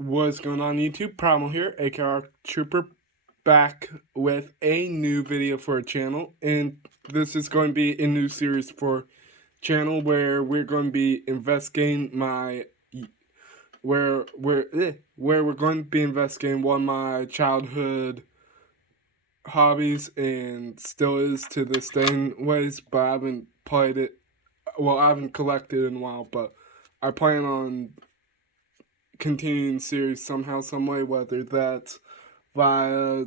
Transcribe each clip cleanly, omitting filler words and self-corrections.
What's going on YouTube? Primal here, aka Trooper, back with a new video for a channel, and this is going to be a new series for channel where we're going to be investigating where we're going to be investigating one of my childhood hobbies and still is to this day in ways, but I haven't played it. Well, I haven't collected in a while, but I plan on continuing series somehow, some way, whether that's via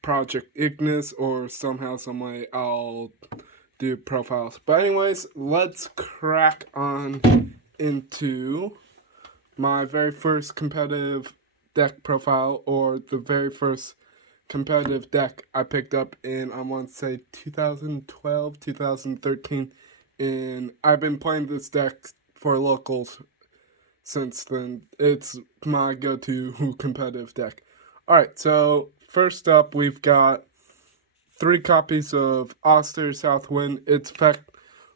Project Ignis or somehow, some way I'll do profiles. But anyways, let's crack on into my very first competitive deck profile, or the very first competitive deck I picked up in, I want to say 2012, 2013, and I've been playing this deck for locals since then. It's my go-to competitive deck. Alright, so first up we've got 3 copies of Auster Southwind. Its effect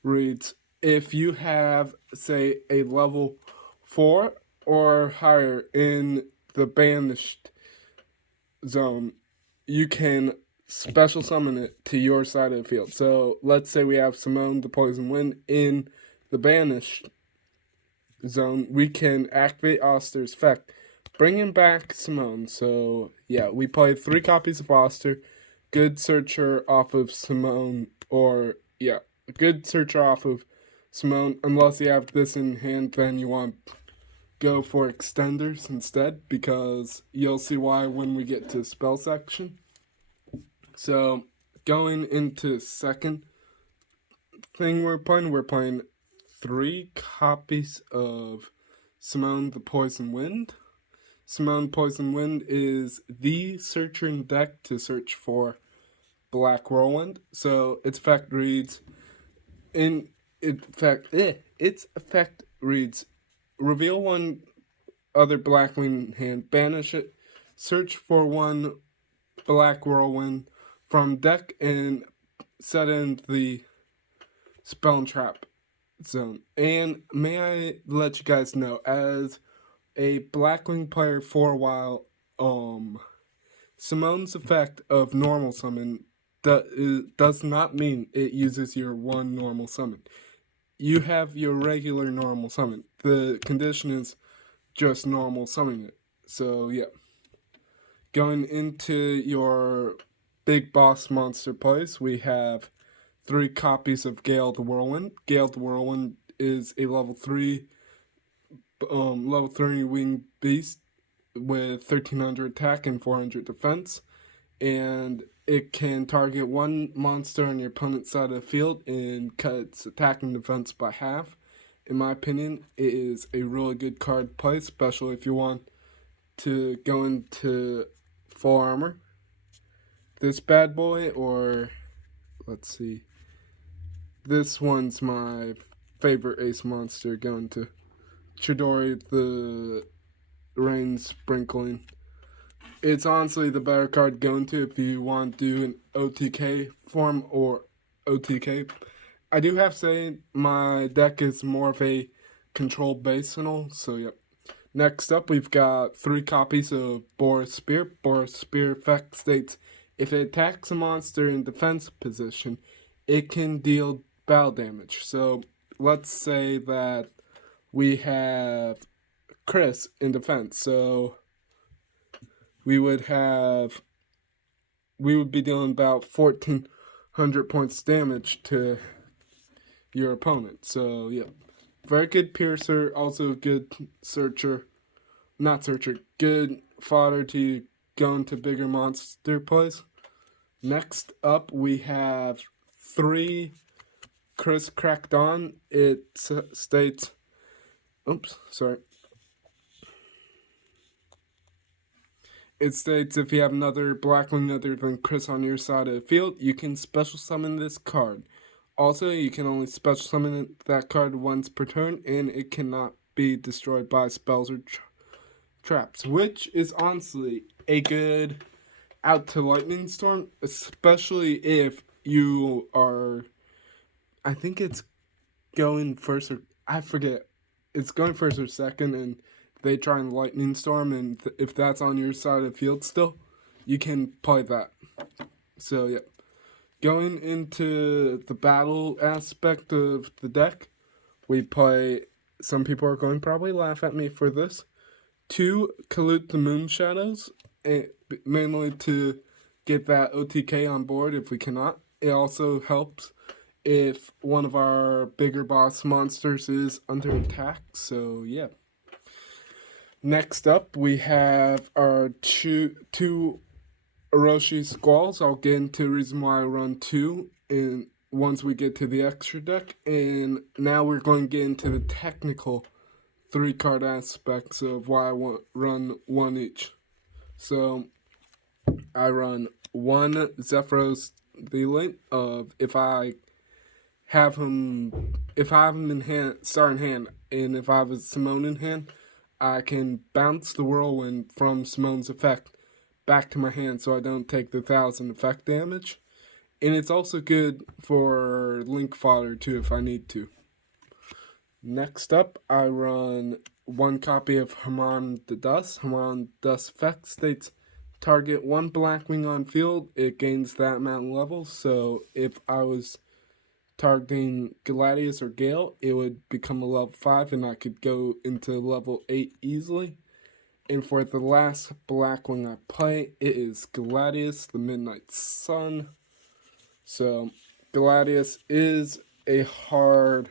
reads, if you have, say, a level 4 or higher in the banished zone, you can special summon it to your side of the field. So let's say we have Simone the Poison Wind in the banished zone. We can activate Auster's effect, bringing back Simone. So yeah, we played 3 copies of Auster. Good searcher off of Simone, or yeah, good searcher off of Simone. Unless you have this in hand, then you want to go for extenders instead, because you'll see why when we get to spell section. So going into second thing we're playing 3 copies of Simone the Poison Wind. Simone Poison Wind is the searcher in deck to search for Black Whirlwind. So its effect reads, reveal one other Blackwing hand, banish it, search for one Black Whirlwind from deck, and set in the spell and trap zone. And may I let you guys know, as a Blackwing player for a while, Simone's effect of normal summon does not mean it uses your one normal summon. You have your regular normal summon. The condition is just normal summoning it. So yeah, going into your big boss monster plays, we have 3 copies of Gale the Whirlwind. Gale the Whirlwind is a level 3 winged beast with 1300 attack and 400 defense, and it can target one monster on your opponent's side of the field and cut its attack and defense by half. In my opinion, it is a really good card to play, especially if you want to go into full armor. This bad boy, or let's see, this one's my favorite ace monster, going to Chidori the Rain Sprinkling. It's honestly the better card going to if you want to do an OTK form or OTK. I do have to say my deck is more of a control base and all, so yep. Next up, we've got 3 copies of Boris Spear. Boris Spear effect states, if it attacks a monster in defense position, it can deal battle damage. So let's say that we have Chris in defense, so we would be dealing about 1400 points damage to your opponent. So yeah, very good piercer, also good searcher, good fodder to go into bigger monster plays. Next up, we have 3 Chris Cracked On. It states, it states, if you have another Blackwing other than Chris on your side of the field, you can special summon this card. Also, you can only special summon that card once per turn, and it cannot be destroyed by spells or traps, which is honestly a good out to Lightning Storm, especially if you are, I think it's going first, or I forget, it's going first or second, and they try and lightning storm, and if that's on your side of the field still, you can play that. So yeah, going into the battle aspect of the deck, we play. Some people are going to probably laugh at me for this. 2 Collude the Moon Shadows, mainly to get that OTK on board if we cannot. It also helps if one of our bigger boss monsters is under attack, so yeah. Next up, we have our two Orochi Squalls. I'll get into the reason why I run 2 once we get to the extra deck. And now we're going to get into the technical 3-card aspects of why I run 1 each. So I run 1 Zephyros Belial of if I have him in hand, start in hand, and if I have a Simone in hand, I can bounce the Whirlwind from Simone's effect back to my hand so I don't take the 1,000 effect damage. And it's also good for Link fodder too if I need to. Next up, I run 1 copy of Haman the Dust. Haman Dust effect states target 1 Blackwing on field, it gains that amount of levels. So if I was targeting Gladius or Gale, it would become a level 5 and I could go into level 8 easily. And for the last Blackwing I play, it is Gladius, the Midnight Sun. So Gladius is a hard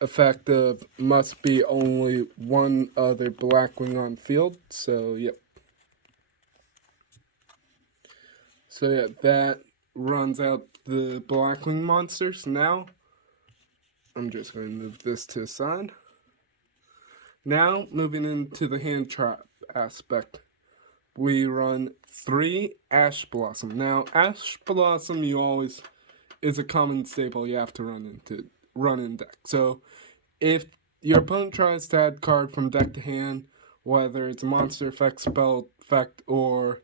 effective, must be only 1 other Blackwing on field. So yep. So yeah, that runs out the Blackwing monsters. Now, I'm just going to move this to the side. Now, moving into the hand trap aspect, we run 3 Ash Blossom. Now, Ash Blossom is a common staple you have to run in deck. So, if your opponent tries to add card from deck to hand, whether it's a monster effect, spell effect, or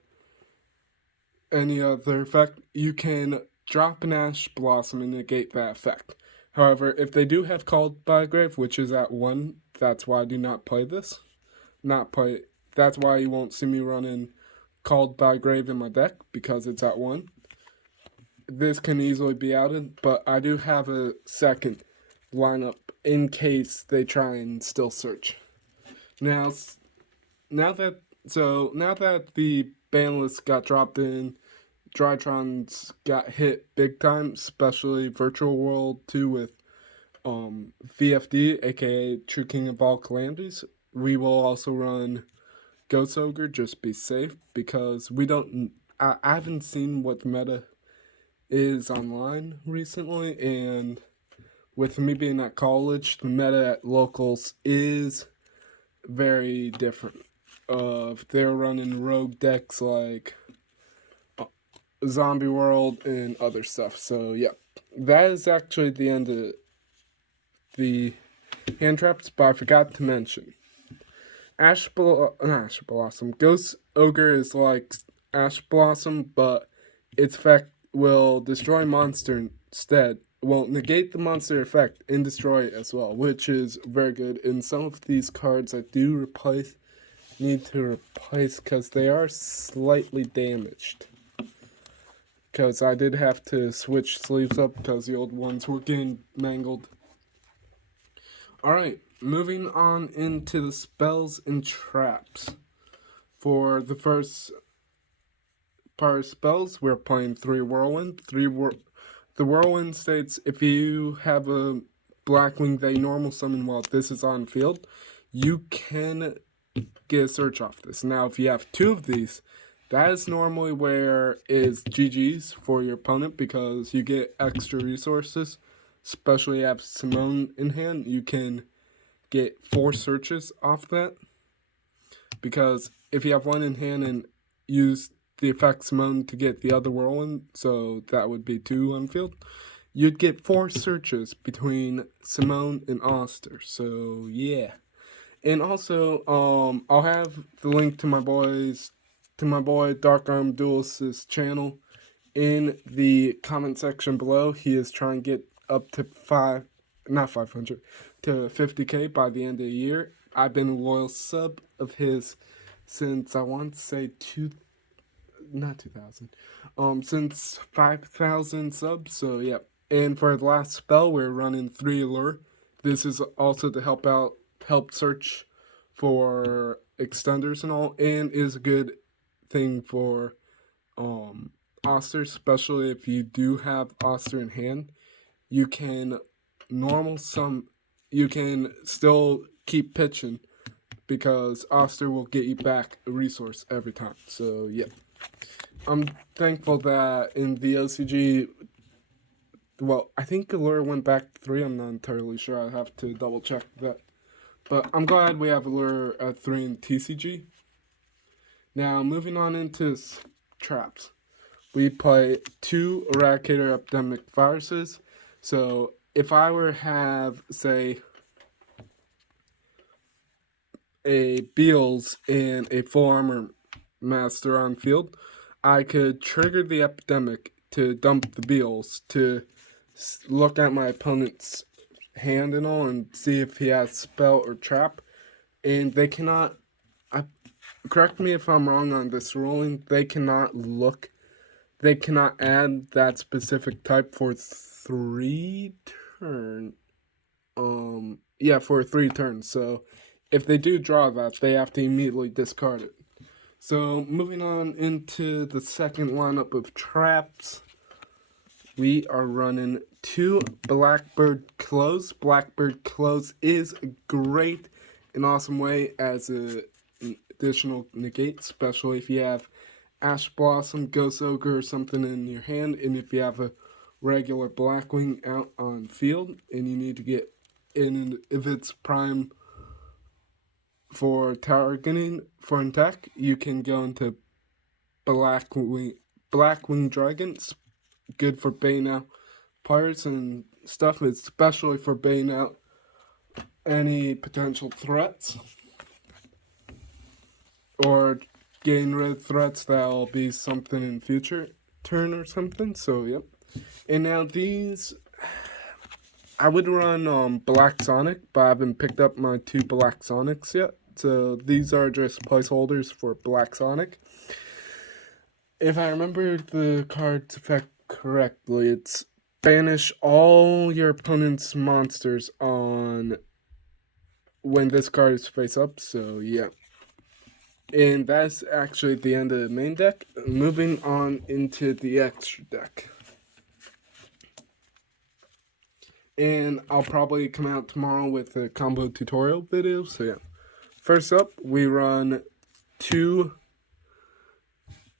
any other effect, you can drop an Ash Blossom and negate that effect. However, if they do have Called by Grave, which is at 1, that's why I do not play this. That's why you won't see me running Called by Grave in my deck, because it's at 1. This can easily be outed, but I do have a second lineup in case they try and still search. Now that the ban list got dropped in, Drytrons got hit big time, especially Virtual World 2 with VFD, aka True King of All Calamities. We will also run Ghost Ogre, just be safe, because I haven't seen what the meta is online recently, and with me being at college, the meta at locals is very different. They're running rogue decks like Zombie World and other stuff. So yeah, that is actually the end of the hand traps, but I forgot to mention Ash Blossom. Ghost Ogre is like Ash Blossom, but its effect will destroy monster instead. Will negate the monster effect and destroy it as well, which is very good. And some of these cards I do need to replace because they are slightly damaged. Because I did have to switch sleeves up because the old ones were getting mangled. Alright, moving on into the spells and traps. For the first part of spells, we're playing 3 Whirlwind. The Whirlwind states if you have a Blackwing they normal summon while this is on field, you can get a search off this. Now, if you have 2 of these, that is normally where is GG's for your opponent because you get extra resources. Especially if you have Simone in hand, you can get 4 searches off that. Because if you have 1 in hand and use the effect Simone to get the other Whirlwind, so that would be 2 on field, you'd get 4 searches between Simone and Oster. So yeah. And also, I'll have the link to my boy Dark Arm Duelist's channel in the comment section below. He is trying to get up to 50K by the end of the year. I've been a loyal sub of his since I want to say not 2000, since 5,000 subs. So yeah, and for the last spell, we're running 3 allure. This is also to help search for extenders and all, and is a good thing for Oster, especially if you do have Oster in hand. You can you can still keep pitching because Oster will get you back a resource every time. So yeah, I'm thankful that in the OCG, well, I think Allure went back to 3. I'm not entirely sure. I have to double check that. But I'm glad we have Allure at 3 in TCG. Now, moving on into traps. We play 2 Eradicator Epidemic Viruses. So if I were to have, say, a Beals and a Full Armor Master on field, I could trigger the Epidemic to dump the Beals to look at my opponent's hand and all and see if he has spell or trap. And they cannot, correct me if I'm wrong on this ruling, they cannot add that specific type for 3 turns. For 3 turns. So if they do draw that, they have to immediately discard it. So moving on into the second lineup of traps, we are running 2 Blackbird Close. Blackbird Close is a great and awesome way as an additional negate, especially if you have Ash Blossom, Ghost Ogre, or something in your hand, and if you have a regular Blackwing out on field and you need to get in, if it's prime for targeting for attack, you can go into Blackwing Dragons. Good for baiting out pirates and stuff, especially for baiting out any potential threats or getting rid of threats that'll be something in future turn or something. So yep. And now these, I would run Black Sonic, but I haven't picked up my 2 Black Sonics yet. So these are just placeholders for Black Sonic. If I remember the card's effect correctly, it's banish all your opponent's monsters on when this card is face up. So yeah. And that's actually the end of the main deck. Moving on into the extra deck. And I'll probably come out tomorrow with a combo tutorial video. So yeah. First up, we run 2.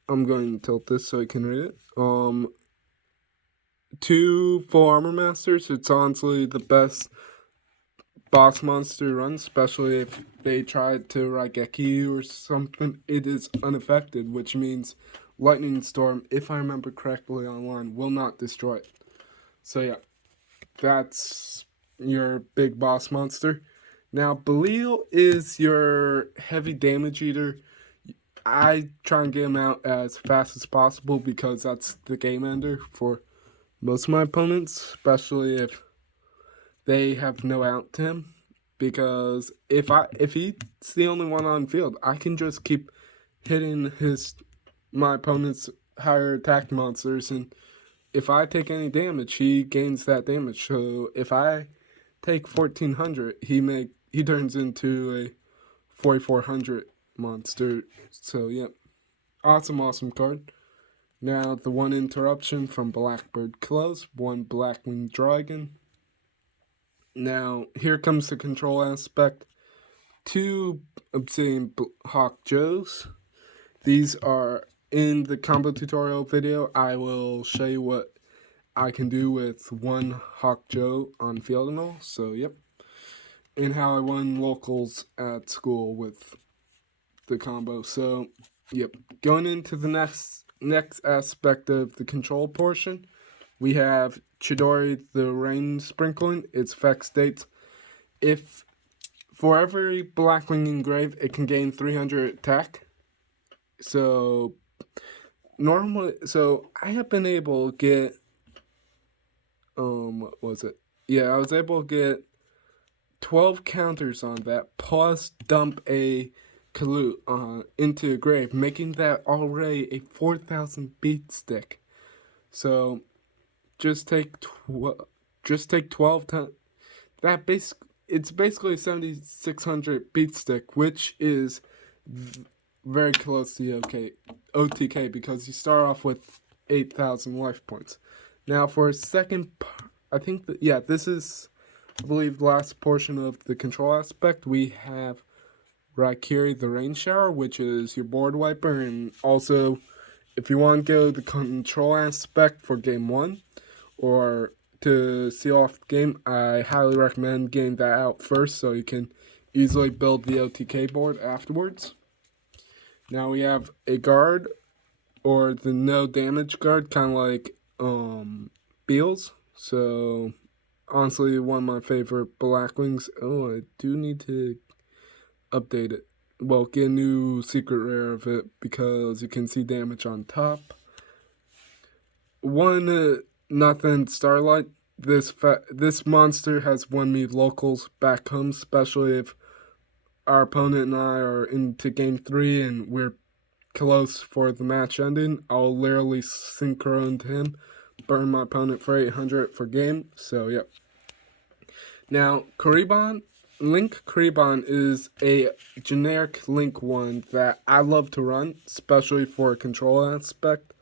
I'm going to tilt this so I can read it. 2 Full Armor Masters. It's honestly the best boss monster run, especially if they try to Raigeki you or something. It is unaffected, which means Lightning Storm, if I remember correctly online, will not destroy it. So yeah, that's your big boss monster. Now, Belial is your heavy damage eater. I try and get him out as fast as possible because that's the game ender for most of my opponents, especially if they have no out to him. Because if he's the only one on field, I can just keep hitting my opponent's higher attack monsters, and if I take any damage, he gains that damage. So if I take 1400, he turns into a 4400 monster. So yep, awesome card. Now the 1 interruption from Blackbird Close, 1 Blackwing Dragon. Now here comes the control aspect. 2 Obsidian Hawk Joes. These are in the combo tutorial video. I will show you what I can do with 1 Hawk Joe on field and all. So yep. And how I won locals at school with the combo. So yep. Going into the next aspect of the control portion, we have Chidori the Rain Sprinkling. Its effect states, if for every Blackwing engraved, it can gain 300 attack. So normally, I have been able to get, what was it? Yeah, I was able to get 12 counters on that, plus dump a Kalut into a grave, making that already a 4,000 beat stick. So just take 12 times that. It's basically 7,600 beat stick, which is very close to the OTK because you start off with 8,000 life points. Now for a second, I think that this is, I believe, the last portion of the control aspect. We have Raikiri the Rain Shower, which is your board wiper, and also if you want to go the control aspect for game 1 or to seal off the game, I highly recommend getting that out first so you can easily build the OTK board afterwards. Now we have a guard, or the no damage guard, kind of like Beals. So honestly, one of my favorite Blackwings. Oh, I do need to update it. Well, get a new secret rare of it because you can see damage on top. Nothing Starlight. This monster has won me locals back home, especially if our opponent and I are into game 3 and we're close for the match ending. I'll literally synchro into him, burn my opponent for 800 for game. So yep. Now Link Karibon is a generic Link one that I love to run, especially for a control aspect.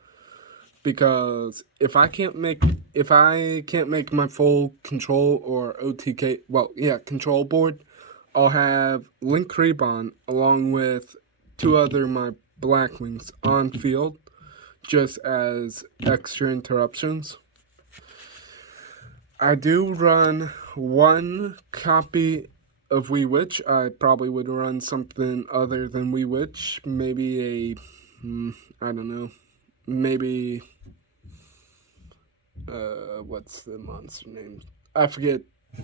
Because if I can't make my full control or OTK, control board, I'll have Link Karibon along with 2 other my Blackwings on field, just as extra interruptions. I do run 1 copy of Wee Witch. I probably would run something other than Wee Witch, maybe I don't know, maybe what's the monster name? I forget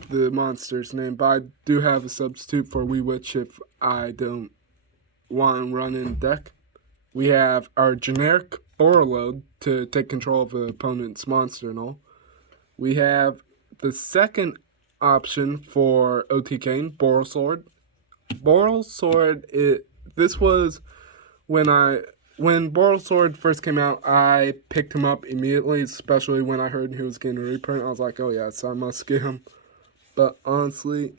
the monster's name, but I do have a substitute for Wee Witch if I don't want to run in deck. We have our generic Borreload to take control of the opponent's monster and all. We have the second option for OTK, Boral Sword. Boral Sword, this was when Boral Sword first came out, I picked him up immediately, especially when I heard he was getting a reprint. I was like, oh yeah, so I must get him. But honestly,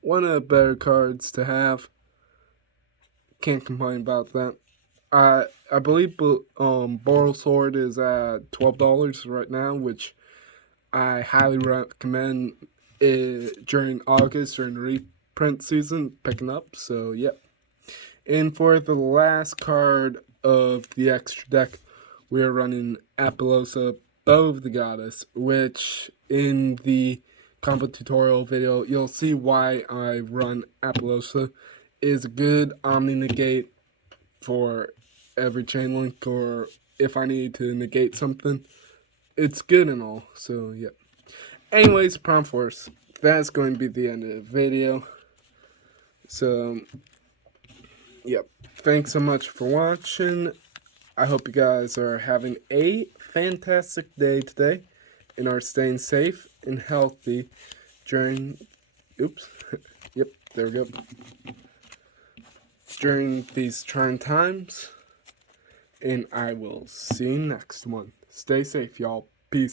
one of the better cards to have. Can't complain about that. I believe Boral Sword is at $12 right now, which I highly recommend during August during the reprint season picking up. So yep. And for the last card of the extra deck, we are running Apollosa, Bow of the Goddess, which in the combo tutorial video, you'll see why I run Apollosa. Is a good Omni Negate for every chain link, or if I need to negate something. It's good and all, so yeah. Anyways, Primal Force, that's going to be the end of the video. So, yep. Thanks so much for watching. I hope you guys are having a fantastic day today and are staying safe and healthy during, yep, there we go. During these trying times, and I will see you next one. Stay safe, y'all.